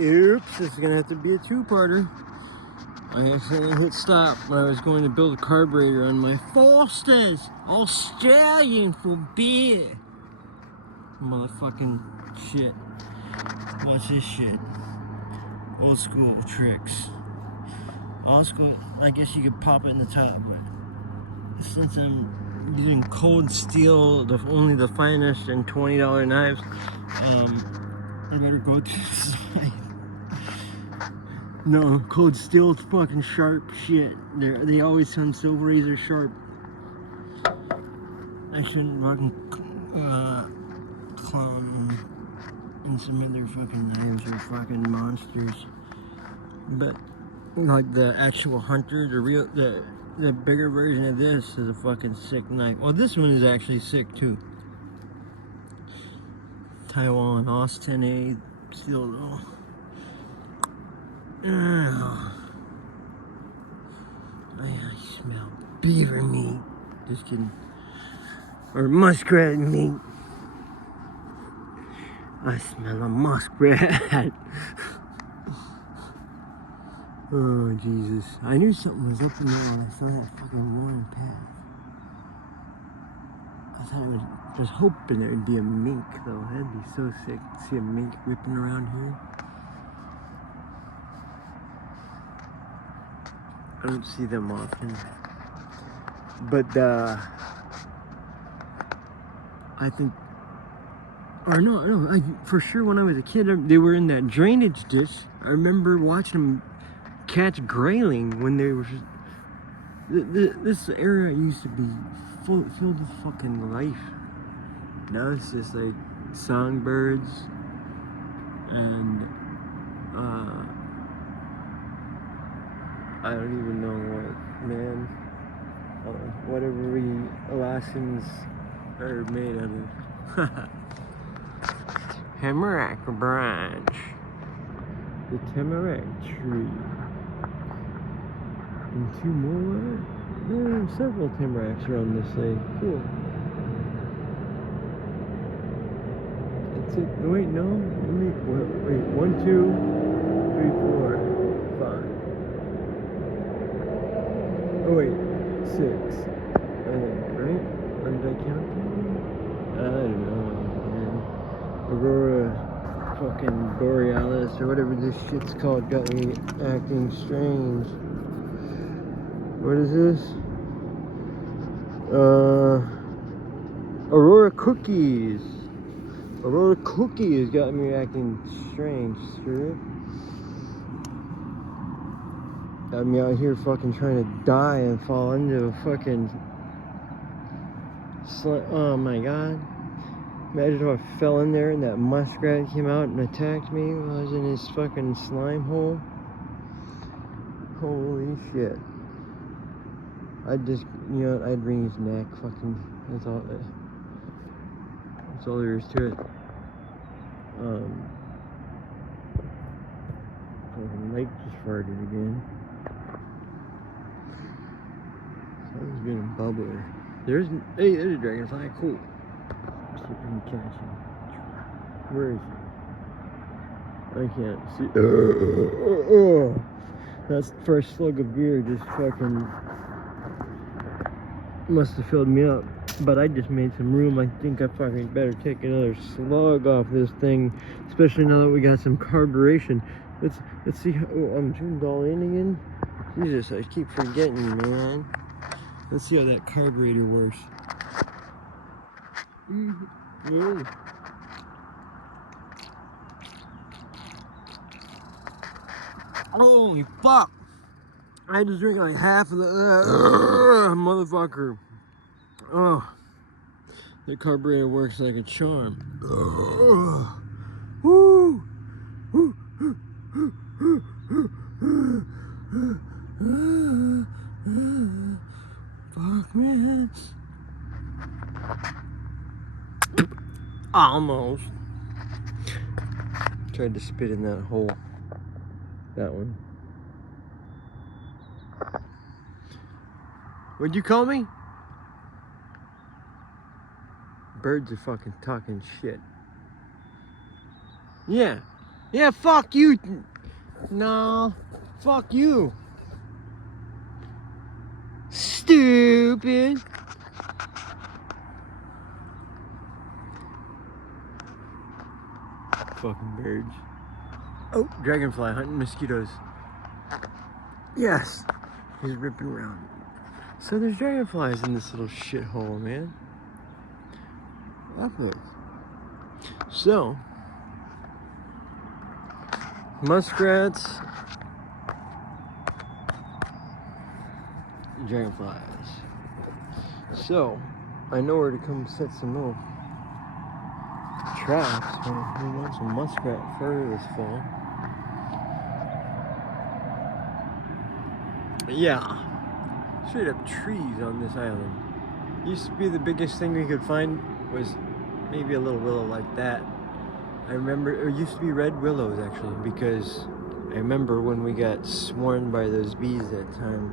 Oops, this is gonna have to be a two-parter. I accidentally hit stop when I was going to build a carburetor on my Foster's Australian for beer. Motherfucking shit. Watch this shit. Old school tricks. Old school, I guess you could pop it in the top, but since I'm using cold steel, only the finest and $20 knives, I better go to the side. No, cold steel is fucking sharp shit. They always sound so razor sharp. I shouldn't fucking clown and some of their fucking knives are fucking monsters. But like the actual Hunter, the bigger version of this is a fucking sick knife. Well, this one is actually sick too. Taiwan Austin A steel though. I smell beaver meat. Just kidding. Or muskrat meat. I smell a muskrat. Oh, Jesus. I knew something was up in there when I saw that fucking warren path. I thought I was just hoping there would be a mink, though. That'd be so sick to see a mink ripping around here. I don't see them often. But, I think, or no, for sure when I was a kid, they were in that drainage ditch. I remember watching them catch grayling when they were just, this area used to be filled with fucking life. Now it's just like songbirds and, I don't even know what, man. Whatever we Alaskans are made out of. Tamarack branch. The tamarack tree. And two more. There are several tamaracks around this lake. Cool. That's it. Wait, no. Wait. 1, 2, 3, 4, 5. Oh wait, 6. I think, right? Or did I count them? I don't know, man. Aurora fucking Borealis or whatever this shit's called got me acting strange. What is this? Aurora Cookies. Aurora Cookies got me acting strange, sure. Got me out here fucking trying to die and fall into a fucking oh my god. Imagine if I fell in there and that muskrat came out and attacked me while I was in his fucking slime hole. Holy shit. I'd just, you know what, I'd wring his neck, fucking, that's all there is to it. Fucking lake just farted again. Someone's being a bubbler. There's a dragonfly, cool. Let's see if we can catch him. Where is he? I can't see. That's the first slug of beer just fucking must have filled me up. But I just made some room. I think I fucking better take another slug off this thing, especially now that we got some carburation. Let's see how, oh, I'm tuned all in again. Jesus, I keep forgetting, man. Let's see how that carburetor works. Holy fuck! I had to drink like half of the motherfucker. Oh, the carburetor works like a charm. Woo! Fuck, man. Almost. Tried to spit in that hole. That one. What'd you call me? Birds are fucking talking shit. Yeah. Yeah, fuck you. No, fuck you. Stupid. Fucking birds. Oh, dragonfly hunting mosquitoes. Yes. He's ripping around. So there's dragonflies in this little shithole, man. Look. So, muskrats, dragonflies. So, I know where to come set some little traps when we want some muskrat fur this fall. But yeah, straight up trees on this island. Used to be the biggest thing we could find was maybe a little willow like that. I remember it used to be red willows actually, because I remember when we got swarmed by those bees that time,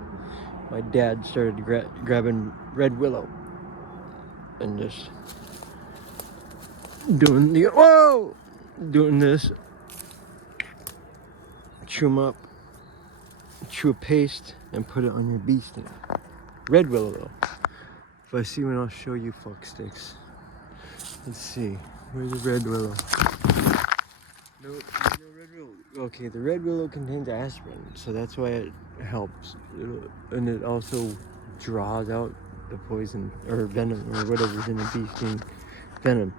my dad started grabbing red willow and just doing this, chew them up, chew a paste, and put it on your bee sting. Red willow though. If I see one, I'll show you fuck sticks. Let's see, where's the red willow? Nope, there's no red willow. Okay, the red willow contains aspirin, so that's why it helps. And it also draws out the poison, or venom, or whatever's in the bee sting. Venom?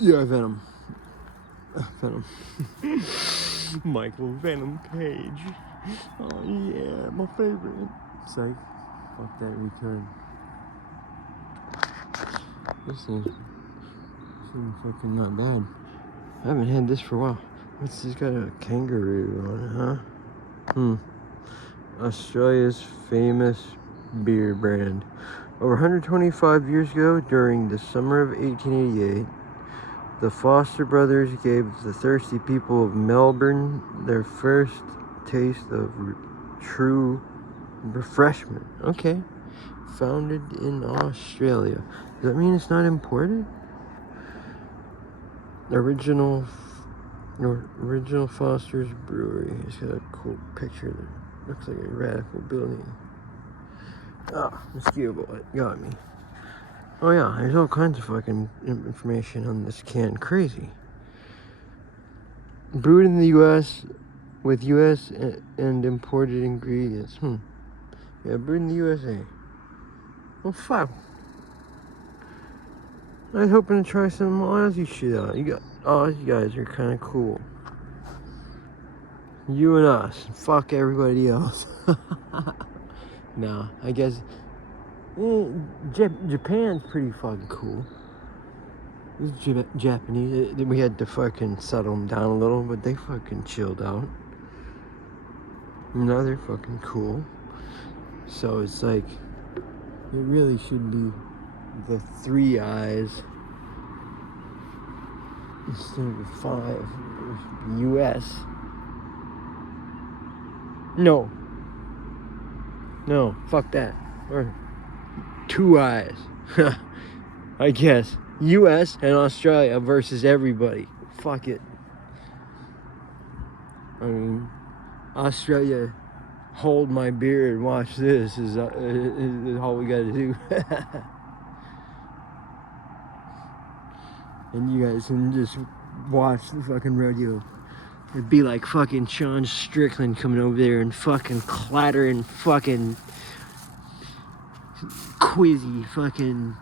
Yeah, venom. Venom. Michael Venom Page. Oh yeah, my favorite. Psych. Fuck that return. This thing fucking not bad. I haven't had this for a while. What's this got a kangaroo on it, huh? Australia's famous beer brand. Over 125 years ago, during the summer of 1888, the Foster brothers gave the thirsty people of Melbourne their first taste of true refreshment. Okay. Founded in Australia. Does that mean it's not imported? Original Foster's Brewery. It's got a cool picture that looks like a radical building. Ah, mosquito bullet. Got me. Oh yeah, there's all kinds of fucking information on this can. Crazy. Brewed in the U.S. with U.S. and imported ingredients. Yeah, brewed in the USA. Well, fuck. I was hoping to try some Aussie shit out. Aussie guys are kind of cool. You and us. Fuck everybody else. Nah, I guess Japan's pretty fucking cool. It's Japanese. We had to fucking settle them down a little, but they fucking chilled out. Now they're fucking cool. So it's like, it really should be the 3 eyes instead of the 5. U.S. No, fuck that. Or 2 eyes. I guess. U.S. and Australia versus everybody. Fuck it. I mean, Australia, hold my beer and watch this is all we gotta do. And you guys can just watch the fucking rodeo. It'd be like fucking Sean Strickland coming over there and fucking clattering fucking Quizzy, fucking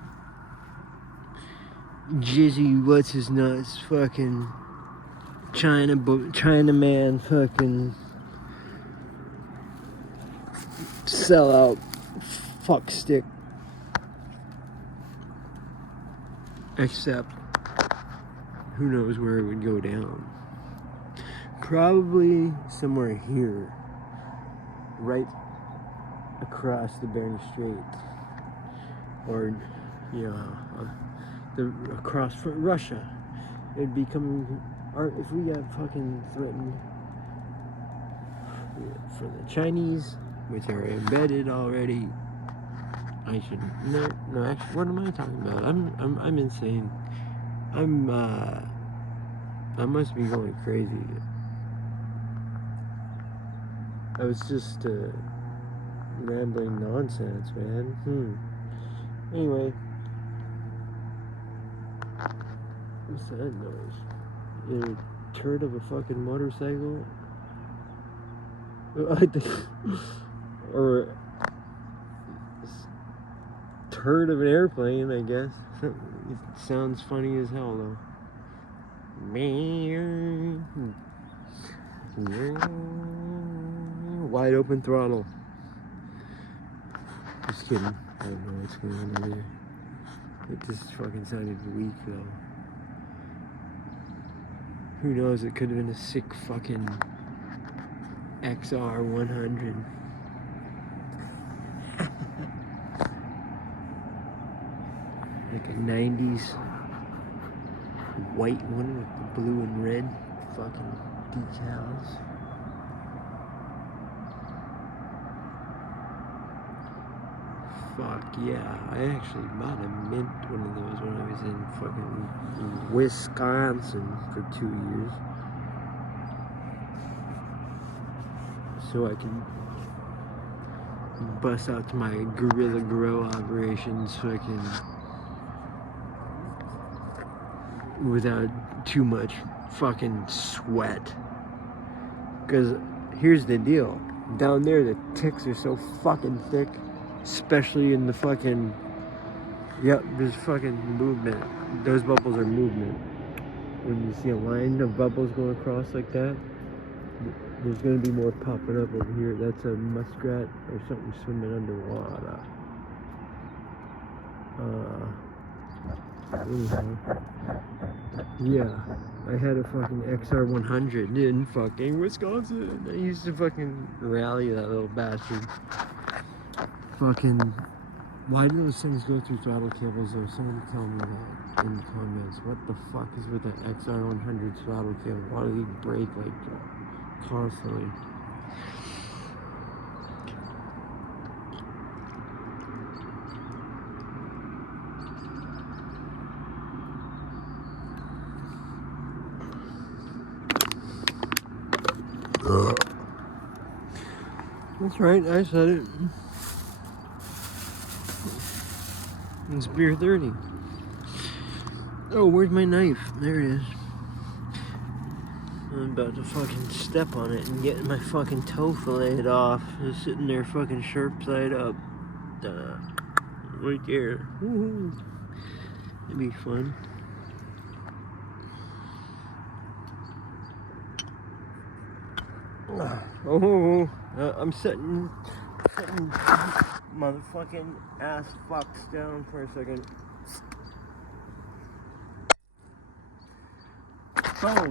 Jizzy, what's his nuts, fucking Chinaman, fucking sellout fuck stick. Except, who knows where it would go down. Probably somewhere here, right across the Bering Strait, or across from Russia. It'd be coming, or if we got fucking threatened for the Chinese, which are embedded already. I should no. Actually, what am I talking about? I'm insane. I must be going crazy. I was just, rambling nonsense, man. Anyway. What's that noise? A turd of a fucking motorcycle? I think... or... turd of an airplane, I guess. It sounds funny as hell, though. Wide open throttle. Just kidding. I don't know what's going on there. It just fucking sounded weak, though. Who knows? It could have been a sick fucking XR 100. Like a 90s white one with the blue and red fucking decals. Fuck yeah, I actually bought a mint one of those when I was in fucking Wisconsin for 2 years. So I can bust out to my guerrilla grow operations so I can, without too much fucking sweat. Because here's the deal, down there the ticks are so fucking thick, especially in the fucking, yep, there's fucking movement. Those bubbles are movement. When you see a line of bubbles going across like that, there's going to be more popping up over here. That's a muskrat or something swimming underwater. Anyhow, yeah, I had a fucking XR 100 in fucking Wisconsin. I used to fucking rally that little bastard. Fucking, why do those things go through throttle cables though? Somebody tell me that in the comments. What the fuck is with the XR 100 throttle cable? Why do they break like constantly? That's right, I said it. It's beer 30. Oh, where's my knife? There it is. I'm about to fucking step on it and get my fucking toe filleted off. It's sitting there fucking sharp side up. Right there. Woo-hoo. It'd be fun. Oh, I'm setting motherfucking ass fucks down for a second. Oh.